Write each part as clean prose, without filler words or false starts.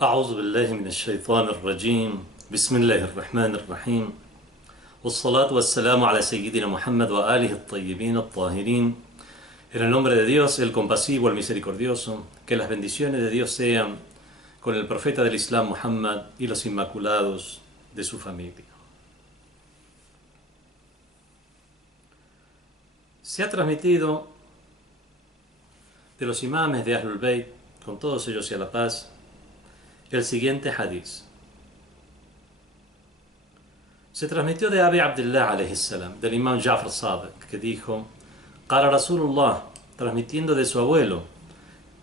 أعوذ بالله من الشيطان الرجيم بسم الله الرحمن الرحيم والصلاة والسلام على سيدنا Muhammad وآله الطيبين الطاهرين. En el nombre de Dios, el compasivo, el misericordioso, que las bendiciones de Dios sean con el profeta del Islam Muhammad y los inmaculados de su familia. Se ha transmitido de los imames de Ahlul Bayt, con todos ellos y a la paz, el siguiente hadiz. Se transmitió de Abi Abdullah alayhi salam, del imam Ja'far Sadiq, que dijo: Qala Rasulullah, transmitiendo de su abuelo,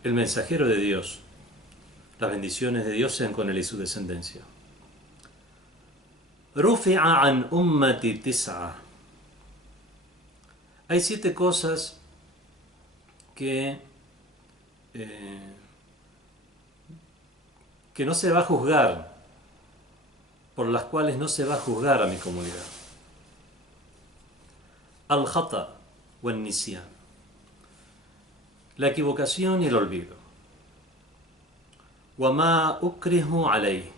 el mensajero de Dios, las bendiciones de Dios sean con él y su descendencia. Rufi'a an ummati tis'a. Hay 7 cosas que no se va a juzgar, por las cuales no se va a juzgar a mi comunidad. Al-Khata wa al-Nisyan, la equivocación y el olvido. Wa ma ukrihu alayh,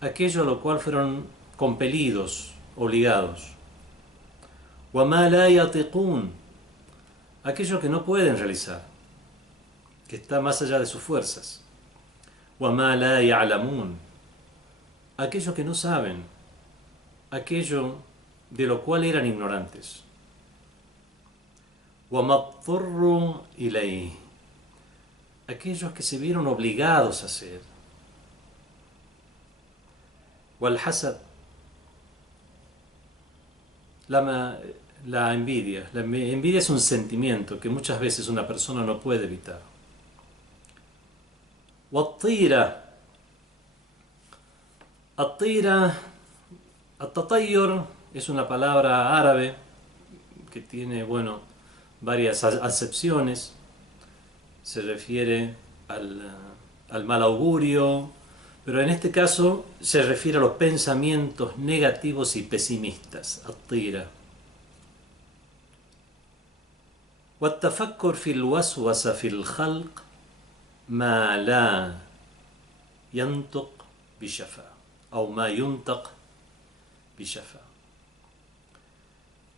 aquello a lo cual fueron compelidos, obligados. Wa ma la yatiqun, aquello que no pueden realizar, que está más allá de sus fuerzas. وَمَا لَا يَعْلَمُونَ, aquello que no saben, aquello de lo cual eran ignorantes. وَمَا اضْطُرُّوا إِلَيْهِ, aquellos que se vieron obligados a hacer. وَالْحَسَدْ, la envidia. La envidia es un sentimiento que muchas veces una persona no puede evitar. والطيرة, الطيرة, التطير es una palabra árabe que tiene, varias acepciones. Se refiere al mal augurio, pero en este caso se refiere a los pensamientos negativos y pesimistas. الطيرة. والتفكر في الوسوسة في الخلق ما لا ينطق بشفاء أو ما ينطق بشفاء.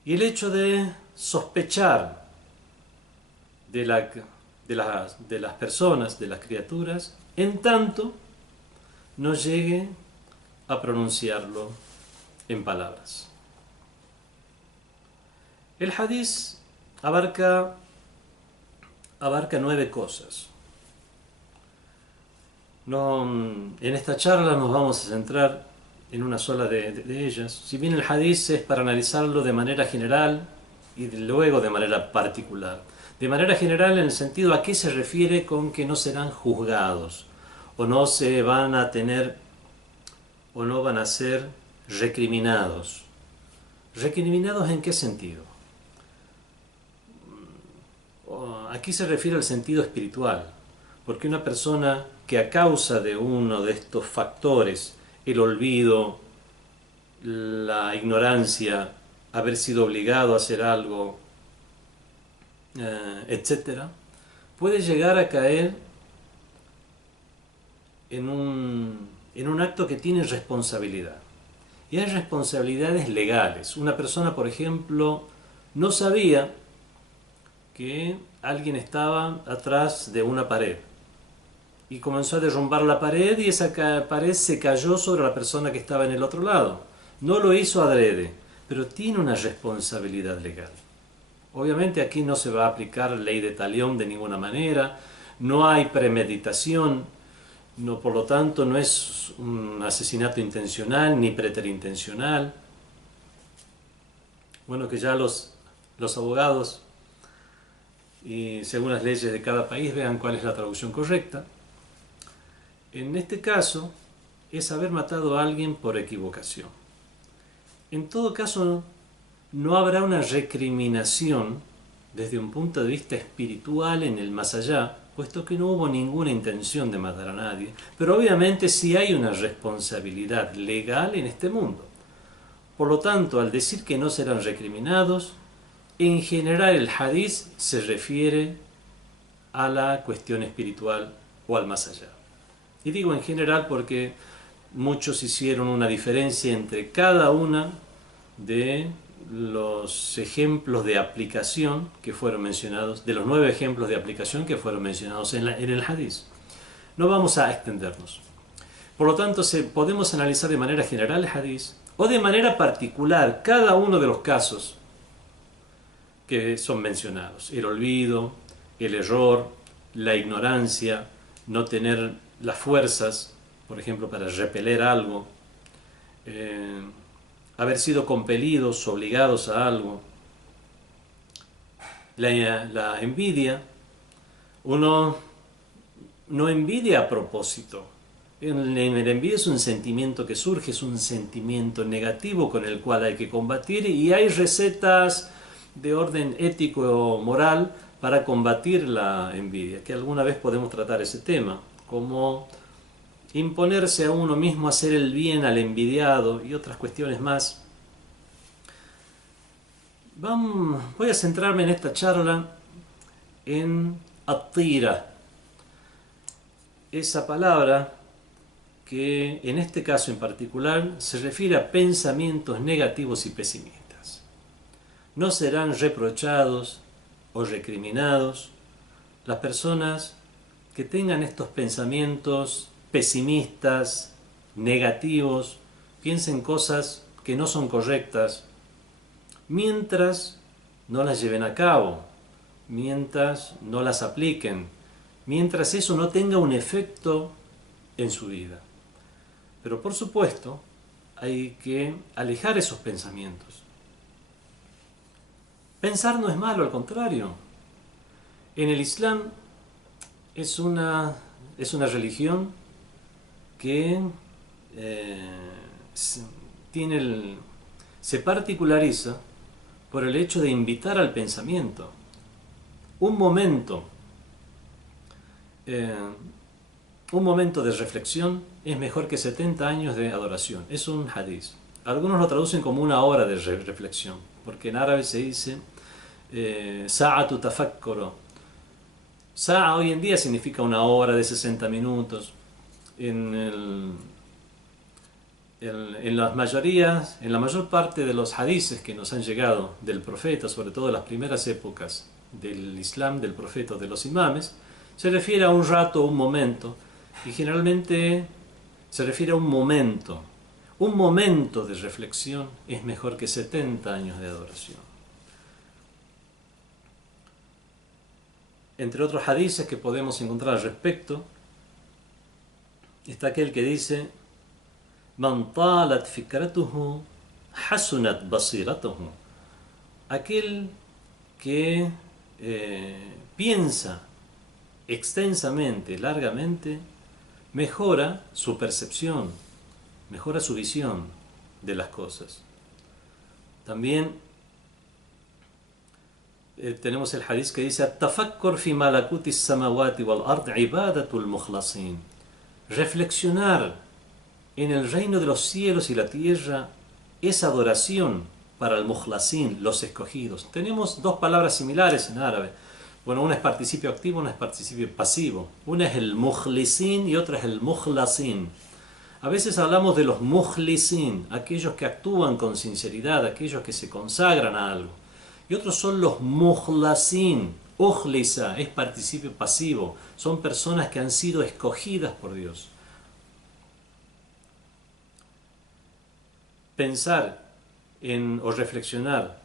Y el hecho de sospechar de las personas, de las criaturas, en tanto no llegue a pronunciarlo en palabras. El hadiz abarca 9 cosas. En esta charla nos vamos a centrar en una sola de ellas. Si bien el hadiz es para analizarlo de manera general y luego de manera particular. De manera general en el sentido a qué se refiere con que no serán juzgados o no se van a tener o no van a ser recriminados. ¿Recriminados en qué sentido? Aquí se refiere al sentido espiritual, porque una persona que a causa de uno de estos factores, el olvido, la ignorancia, haber sido obligado a hacer algo, etc., puede llegar a caer en un acto que tiene responsabilidad. Y hay responsabilidades legales. Una persona, por ejemplo, no sabía que alguien estaba atrás de una pared y comenzó a derrumbar la pared y esa pared se cayó sobre la persona que estaba en el otro lado. No lo hizo adrede, pero tiene una responsabilidad legal. Obviamente aquí no se va a aplicar ley de talión de ninguna manera, no hay premeditación, por lo tanto no es un asesinato intencional ni preterintencional. Bueno, que ya los abogados y según las leyes de cada país vean cuál es la traducción correcta. En este caso es haber matado a alguien por equivocación. En todo caso no habrá una recriminación desde un punto de vista espiritual en el más allá, puesto que no hubo ninguna intención de matar a nadie, pero obviamente sí hay una responsabilidad legal en este mundo. Por lo tanto, al decir que no serán recriminados, en general el hadiz se refiere a la cuestión espiritual o al más allá. Y digo en general porque muchos hicieron una diferencia entre cada una de los ejemplos de aplicación que fueron mencionados, de los 9 ejemplos de aplicación que fueron mencionados en el Hadís. No vamos a extendernos. Por lo tanto, podemos analizar de manera general el Hadís o de manera particular cada uno de los casos que son mencionados. El olvido, el error, la ignorancia, no tener las fuerzas, por ejemplo, para repeler algo, haber sido compelidos, obligados a algo. La envidia, uno no envidia a propósito. El envidia es un sentimiento que surge, es un sentimiento negativo con el cual hay que combatir, y hay recetas de orden ético o moral para combatir la envidia, que alguna vez podemos tratar ese tema, como imponerse a uno mismo, hacer el bien al envidiado y otras cuestiones más. Voy a centrarme en esta charla en atira, esa palabra que en este caso en particular se refiere a pensamientos negativos y pesimistas. No serán reprochados o recriminados las personas que tengan estos pensamientos pesimistas, negativos, piensen cosas que no son correctas, mientras no las lleven a cabo, mientras no las apliquen, mientras eso no tenga un efecto en su vida. Pero por supuesto, hay que alejar esos pensamientos. Pensar no es malo, al contrario. En el Islam es una religión que se particulariza por el hecho de invitar al pensamiento. Un momento de reflexión es mejor que 70 años de adoración. Es un hadís. Algunos lo traducen como una hora de reflexión, porque en árabe se dice sa'atu tafakkuro. Sa'a hoy en día significa una hora de 60 minutos. En la mayor parte de los hadices que nos han llegado del profeta, sobre todo en las primeras épocas del Islam, del profeta o de los imames, se refiere a un rato, un momento, y generalmente se refiere a un momento. Un momento de reflexión es mejor que 70 años de adoración. Entre otros hadices que podemos encontrar al respecto, está aquel que dice: Man talat fikratuhu hasunat basiratuhu. Aquel que piensa extensamente, largamente, mejora su percepción, mejora su visión de las cosas. También tenemos el hadith que dice: At-tafakkur fi malakuti as-samawati wal ard ibadatul mukhlasin. Reflexionar en el reino de los cielos y la tierra es adoración para el mukhlasin, los escogidos. Tenemos dos palabras similares en árabe. Bueno, una es participio activo, una es participio pasivo. Una es el mukhlisin y otra es el mukhlasin. A veces hablamos de los mukhlisin, aquellos que actúan con sinceridad, aquellos que se consagran a algo. Y otros son los mukhlasin. Ukhlisa es participio pasivo. Son personas que han sido escogidas por Dios. Pensar o reflexionar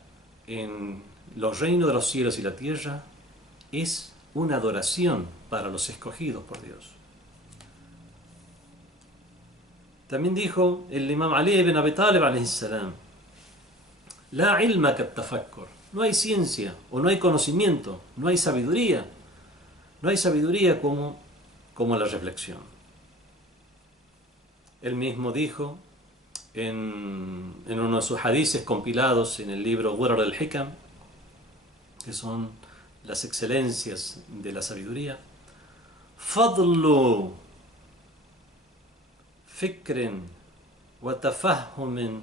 en los reinos de los cielos y la tierra es una adoración para los escogidos por Dios. También dijo el imam Ali ibn Abi Talib alayhi salam: La ilma kat tafakkur. No hay ciencia o no hay conocimiento, no hay sabiduría. No hay sabiduría como la reflexión. Él mismo dijo en uno de sus hadices compilados en el libro Ghurar al-Hikam, que son las excelencias de la sabiduría: Fadlu fikrin wa tafahumin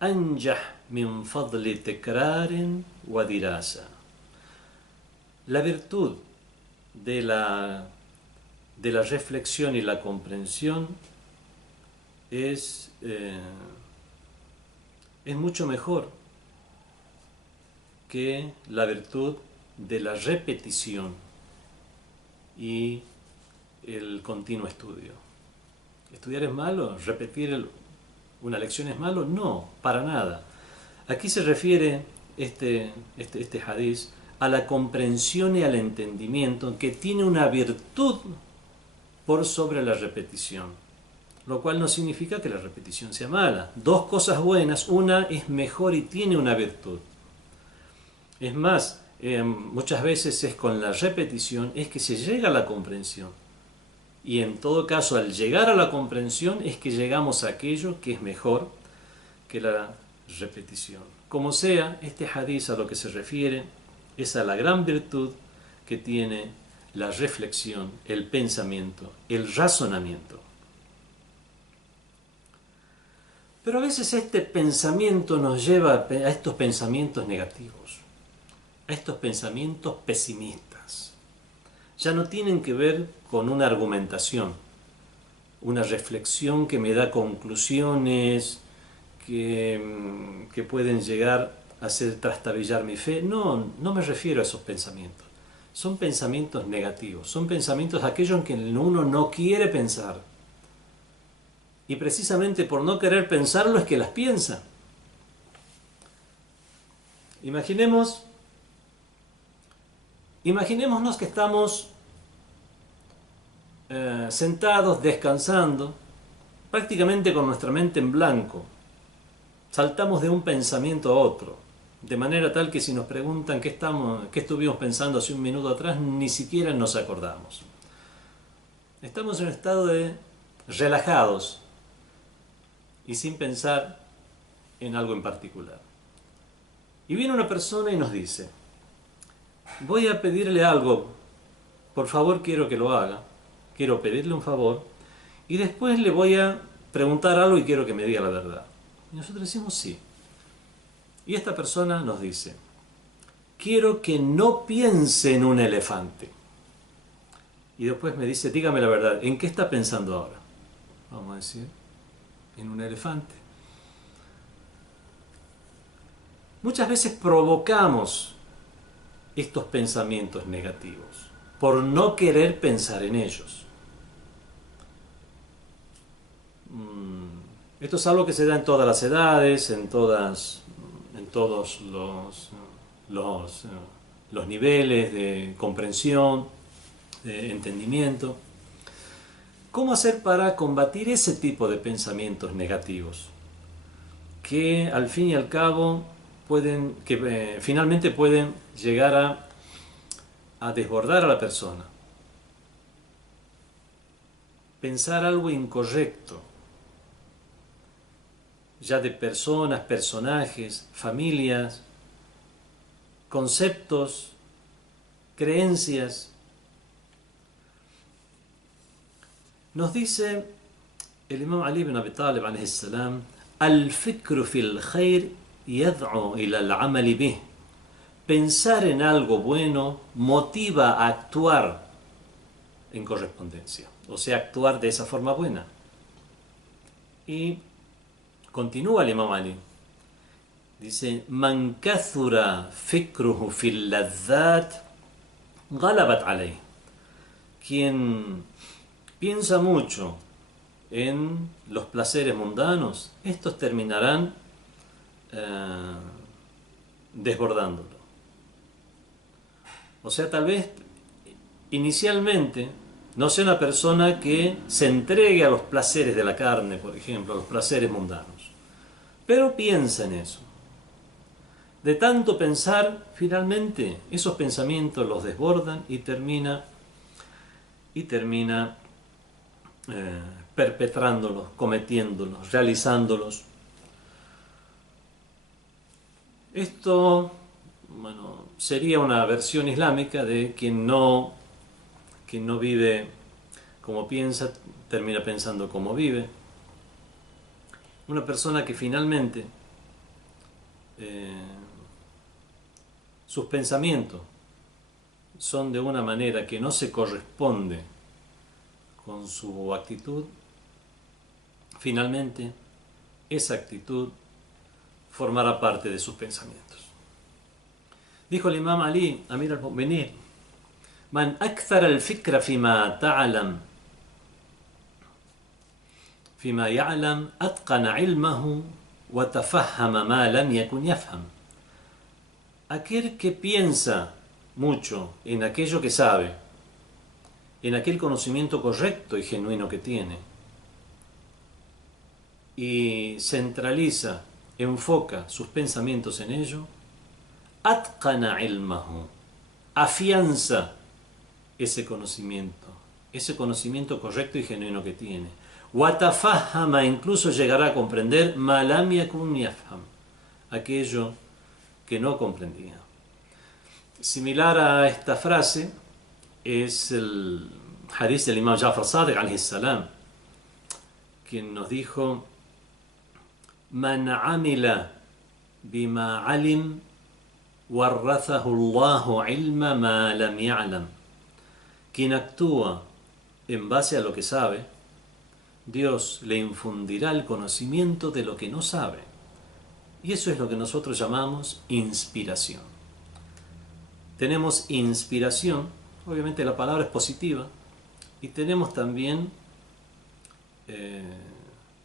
anjah min fadli tekrarin wa dirasa. La virtud de la reflexión y la comprensión es mucho mejor que la virtud de la repetición y el continuo estudio. ¿Estudiar es malo? ¿Repetir una lección es malo? No, para nada. Aquí se refiere este hadiz a la comprensión y al entendimiento, que tiene una virtud por sobre la repetición, lo cual no significa que la repetición sea mala. Dos cosas buenas, una es mejor y tiene una virtud. Es más, muchas veces es con la repetición es que se llega a la comprensión. Y en todo caso, al llegar a la comprensión es que llegamos a aquello que es mejor que la repetición. Como sea, este hadiz a lo que se refiere es a la gran virtud que tiene la reflexión, el pensamiento, el razonamiento. Pero a veces este pensamiento nos lleva a estos pensamientos negativos, a estos pensamientos pesimistas. Ya no tienen que ver con una argumentación, una reflexión que me da conclusiones que pueden llegar a hacer trastabillar mi fe. No, no me refiero a esos pensamientos. Son pensamientos negativos, son pensamientos aquellos en que uno no quiere pensar. Y precisamente por no querer pensarlo es que las piensa. Imaginémonos que estamos sentados, descansando, prácticamente con nuestra mente en blanco. Saltamos de un pensamiento a otro, de manera tal que si nos preguntan qué estuvimos pensando hace un minuto atrás, ni siquiera nos acordamos. Estamos en un estado de relajados y sin pensar en algo en particular. Y viene una persona y nos dice: voy a pedirle algo, por favor quiero que lo haga, quiero pedirle un favor, y después le voy a preguntar algo y quiero que me diga la verdad. Y nosotros decimos sí. Y esta persona nos dice: quiero que no piense en un elefante. Y después me dice: dígame la verdad, ¿en qué está pensando ahora? Vamos a decir: en un elefante. Muchas veces provocamos estos pensamientos negativos por no querer pensar en ellos. Esto es algo que se da en todas las edades, en todos los niveles de comprensión, de entendimiento. ¿Cómo hacer para combatir ese tipo de pensamientos negativos? Que al fin y al cabo finalmente pueden llegar a desbordar a la persona. Pensar algo incorrecto, ya de personas, personajes, familias, conceptos, creencias. Nos dice el imam Ali ibn Abi Talib alayhi salam: al-fikru fil khair yad'u ila al-amal bih. Pensar en algo bueno motiva a actuar en correspondencia, o sea, actuar de esa forma buena. Y continúa el imam Ali, dice: man kathura fikruhu fil ladhat ghalabat alayh. Quien piensa mucho en los placeres mundanos, estos terminarán desbordándolo. O sea, tal vez inicialmente no sea una persona que se entregue a los placeres de la carne, por ejemplo, a los placeres mundanos, pero piensa en eso. De tanto pensar, finalmente esos pensamientos los desbordan y termina perpetrándolos, cometiéndolos, realizándolos. Esto, sería una versión islámica de quien no vive como piensa, termina pensando como vive. Una persona que finalmente sus pensamientos son de una manera que no se corresponde con su actitud, finalmente esa actitud formará parte de sus pensamientos. Dijo el Imam Ali, Amir al-Mu'minin: Man akthara al-fikra fima ya'lam atqana ilmahu wa tafahhama ma lam yakun yafham. Aquel que piensa mucho en aquello que sabe, en aquel conocimiento correcto y genuino que tiene, y centraliza, enfoca sus pensamientos en ello, atqana ilmahu, afianza ese conocimiento correcto y genuino que tiene. Watafahama, incluso llegará a comprender ma lam yakun yafham, aquello que no comprendía. Similar a esta frase es el hadith del Imam Ja'far Sadiq alayhi salam, quien nos dijo: Man amila bima alim warrathahu Allahu ilma ma lam ya'lam. Quien actúa en base a lo que sabe, Dios le infundirá el conocimiento de lo que no sabe. Y eso es lo que nosotros llamamos inspiración. Tenemos inspiración, obviamente la palabra es positiva, y tenemos también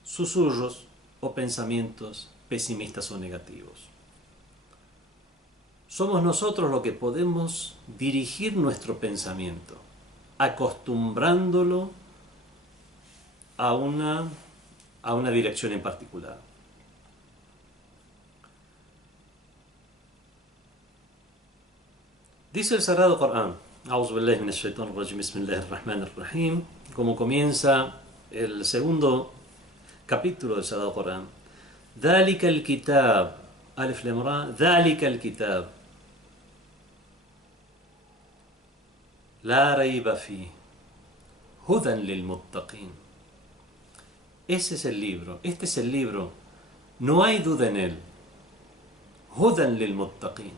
susurros o pensamientos pesimistas o negativos. Somos nosotros los que podemos dirigir nuestro pensamiento, acostumbrándolo a una dirección en particular. Dice el Sagrado Corán, A'udhu billahi minash shaitanir rajim, bismillahir rahmanir rahim, como comienza el segundo capítulo del Sagrado Corán: Dhalika al-kitab, alif lam ra, dhalika al-kitab, la rayba fi, hudan lil muttaqin. Ese es el libro, este es el libro, no hay duda en él. Hudan lil muttaqin,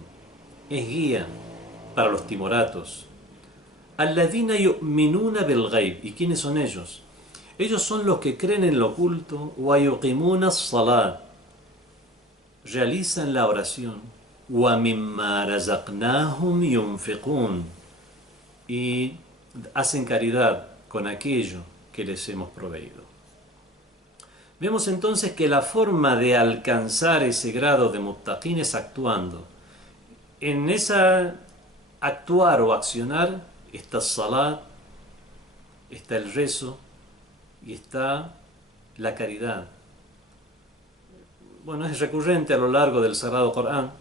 es guía para los timoratos. Alladhina yu'minuna bil ghaib. ¿Y quiénes son ellos? Ellos son los que creen en lo oculto. Wa yuqimuna as-salat, realizan la oración. Wa mimma razaqnahum yunfiqun, y hacen caridad con aquello que les hemos proveído. Vemos entonces que la forma de alcanzar ese grado de muttaqin es actuando. En esa actuar o accionar está salat, está el rezo y está la caridad. Bueno, es recurrente a lo largo del Sagrado Corán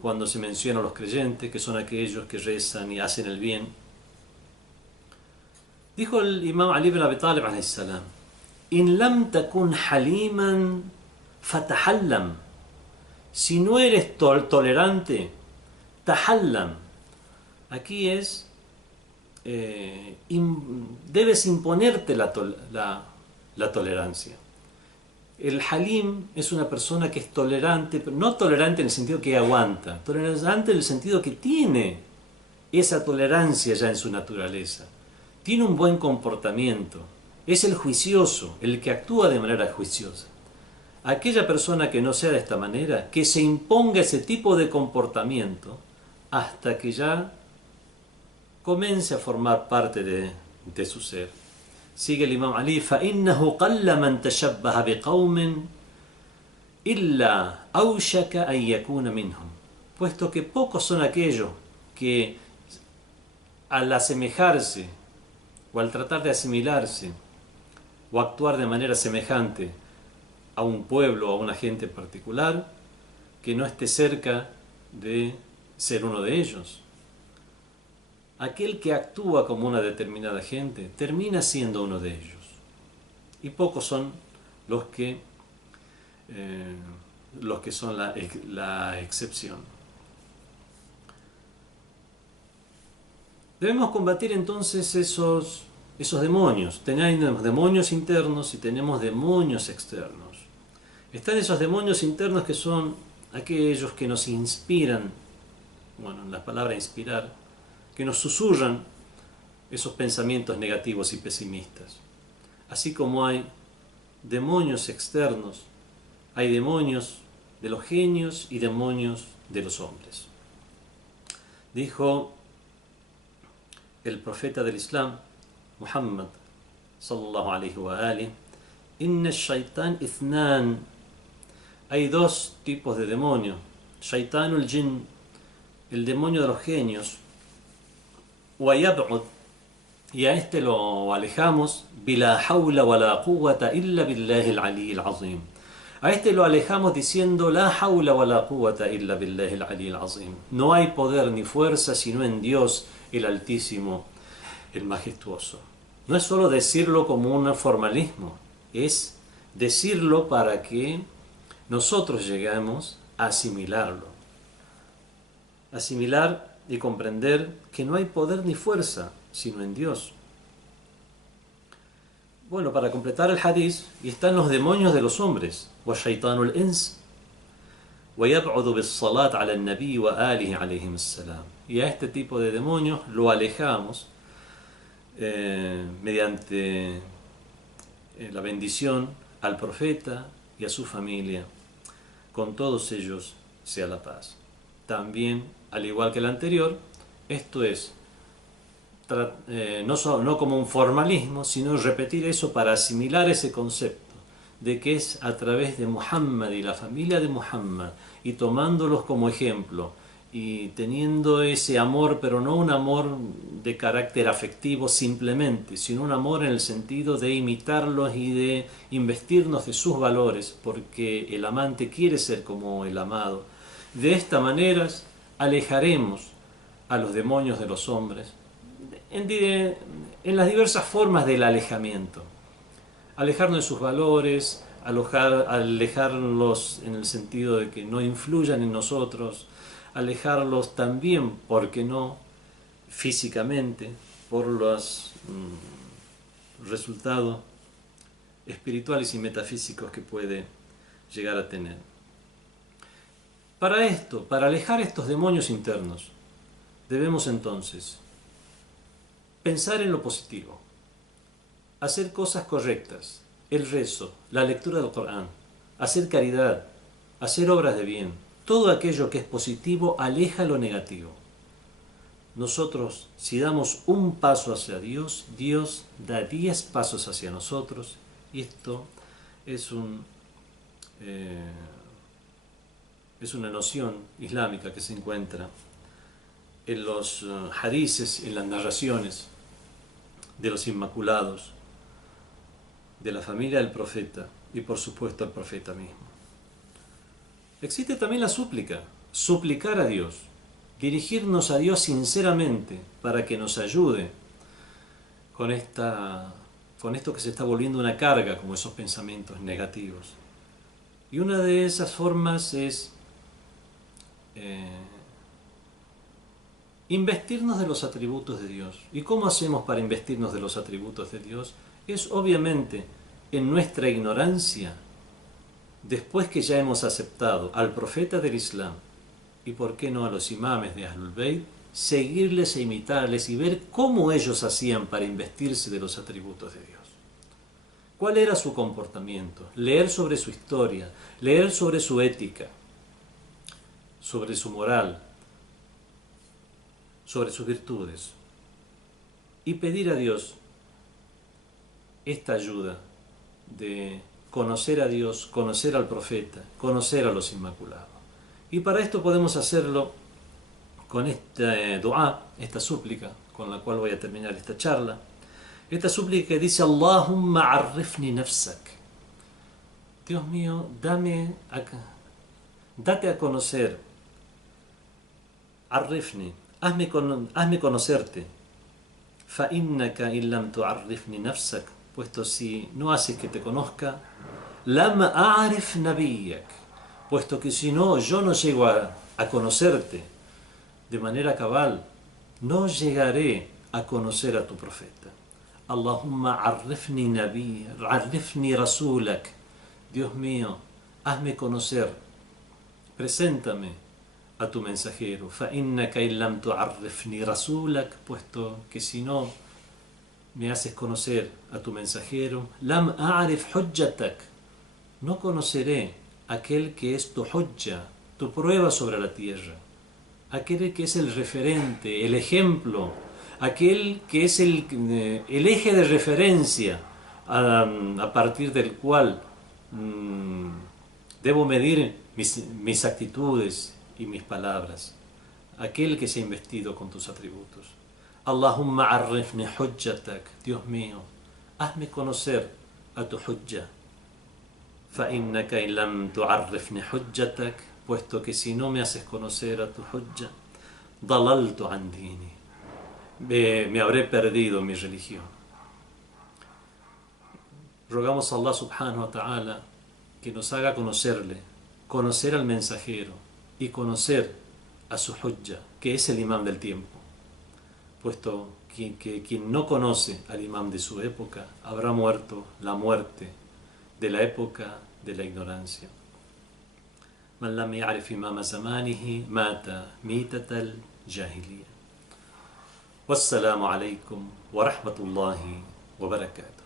cuando se menciona a los creyentes, que son aquellos que rezan y hacen el bien. Dijo el Imam Ali ibn Abi Talib alayhi salam: In lam takun haliman fatahallam. Si no eres tolerante, tahallam. Aquí es, debes imponerte la tolerancia. El halim es una persona que es tolerante, pero no tolerante en el sentido que aguanta, tolerante en el sentido que tiene esa tolerancia ya en su naturaleza. Tiene un buen comportamiento, es el juicioso, el que actúa de manera juiciosa. Aquella persona que no sea de esta manera, que se imponga ese tipo de comportamiento hasta que ya comience a formar parte de su ser. Sigue el Imam Ali: فَإِنَّهُ قَلَّ مَنْ تَشَبَّهَ بِقَوْمٍ إِلَّا أَوْشَكَ أَنْ يَكُونَ مِنْهُمْ. Puesto que pocos son aquellos que al asemejarse o al tratar de asimilarse o actuar de manera semejante a un pueblo o a una gente particular, que no esté cerca de ser uno de ellos. Aquel que actúa como una determinada gente termina siendo uno de ellos. Y pocos son los que son la excepción. Debemos combatir entonces esos demonios. Tenemos demonios internos y tenemos demonios externos. Están esos demonios internos que son aquellos que nos inspiran, bueno, la palabra inspirar, que nos susurran esos pensamientos negativos y pesimistas. Así como hay demonios externos, hay demonios de los genios y demonios de los hombres. Dijo el profeta del Islam, Muhammad, sallallahu alayhi wa alihi, Inna shaitan ithnan. Hay dos tipos de demonio. Shaitanul jinn, el demonio de los genios, wa yab'ud, y a este lo alejamos, bila hawla wa la quwwata illa billahi al-ali al-azim. A este lo alejamos diciendo, la hawla wa la quwwata illa billahi al-ali al-azim. No hay poder ni fuerza sino en Dios, el Altísimo, el Majestuoso. No es solo decirlo como un formalismo, es decirlo para que nosotros lleguemos a asimilarlo. Asimilar y comprender que no hay poder ni fuerza sino en Dios. Bueno, para completar el hadiz, y están los demonios de los hombres, وَشَيْطَانُ الْإِنْسِ وَيَبْعُدُ بِالصَّلَاةِ عَلَى النَّبِيِّ وَآلِهِ عَلَيْهِمُ السَّلَامِ. Y a este tipo de demonios lo alejamos mediante la bendición al profeta y a su familia. Con todos ellos sea la paz. También, al igual que el anterior, esto es no como un formalismo, sino repetir eso para asimilar ese concepto de que es a través de Muhammad y la familia de Muhammad, y tomándolos como ejemplo y teniendo ese amor, pero no un amor de carácter afectivo simplemente, sino un amor en el sentido de imitarlos y de investirnos de sus valores, porque el amante quiere ser como el amado. De esta manera alejaremos a los demonios de los hombres en las diversas formas del alejamiento. Alejarnos de sus valores, alejarlos en el sentido de que no influyan en nosotros, alejarlos también, ¿porque no?, físicamente, por los resultados espirituales y metafísicos que puede llegar a tener. Para esto, para alejar estos demonios internos, debemos entonces pensar en lo positivo, hacer cosas correctas, el rezo, la lectura del Corán, hacer caridad, hacer obras de bien. Todo aquello que es positivo aleja lo negativo. Nosotros, si damos un paso hacia Dios, Dios da 10 pasos hacia nosotros, y esto es una noción islámica que se encuentra en los hadices, en las narraciones de los Inmaculados, de la familia del profeta y por supuesto el profeta mismo. Existe también la súplica, suplicar a Dios, dirigirnos a Dios sinceramente para que nos ayude con esto que se está volviendo una carga, como esos pensamientos negativos. Y una de esas formas es investirnos de los atributos de Dios. ¿Y cómo hacemos para investirnos de los atributos de Dios? Es obviamente en nuestra ignorancia, después que ya hemos aceptado al profeta del Islam y por qué no a los imames de Ahlul Bayt, seguirles e imitarles y ver cómo ellos hacían para investirse de los atributos de Dios. ¿Cuál era su comportamiento? Leer sobre su historia, leer sobre su ética, sobre su moral, sobre sus virtudes, y pedir a Dios esta ayuda de conocer a Dios, conocer al profeta, conocer a los Inmaculados. Y para esto podemos hacerlo con esta dua, esta súplica, con la cual voy a terminar esta charla. Esta súplica que dice: Allahumma arifni nafsak. Dios mío, date a conocer. Arifni, hazme conocerte. Fa innaka illam tu'arrifni nafsak, puesto si no haces que te conozca, lam a'rif nabiyyak, puesto que si no, yo no llego a conocerte de manera cabal, no llegaré a conocer a tu profeta. Allahumma arifni nabiyyak, arifni rasulak. Dios mío, hazme conocer, preséntame a tu mensajero. Fa innaka illam tu'arrifni rasulak, puesto que si no me haces conocer a tu mensajero, lam a'rif hujjatak, no conoceré aquel que es tu hujja, tu prueba sobre la tierra, aquel que es el referente, el ejemplo, aquel que es el eje de referencia a partir del cual debo medir mis actitudes y mis palabras, aquel que se ha investido con tus atributos. Allahumma arifni hujjatak, Dios mío, hazme conocer a tu hujja. فإنك إن لم تعرفني حجتك, puesto que si no me haces conocer a tu hujja, ضللت عن ديني, me habré perdido mi religión. Rogamos a Allah subhanahu wa ta'ala que nos haga conocerle, conocer al mensajero y conocer a su hujja, que es el imam del tiempo, puesto que quien no conoce al imam de su época habrá muerto la muerte de la época de la ignorancia. Man lam ya'rif imama zamanihi mata mitatal jahiliya. Wassalamu alaikum wa rahmatullahi wa barakatuh.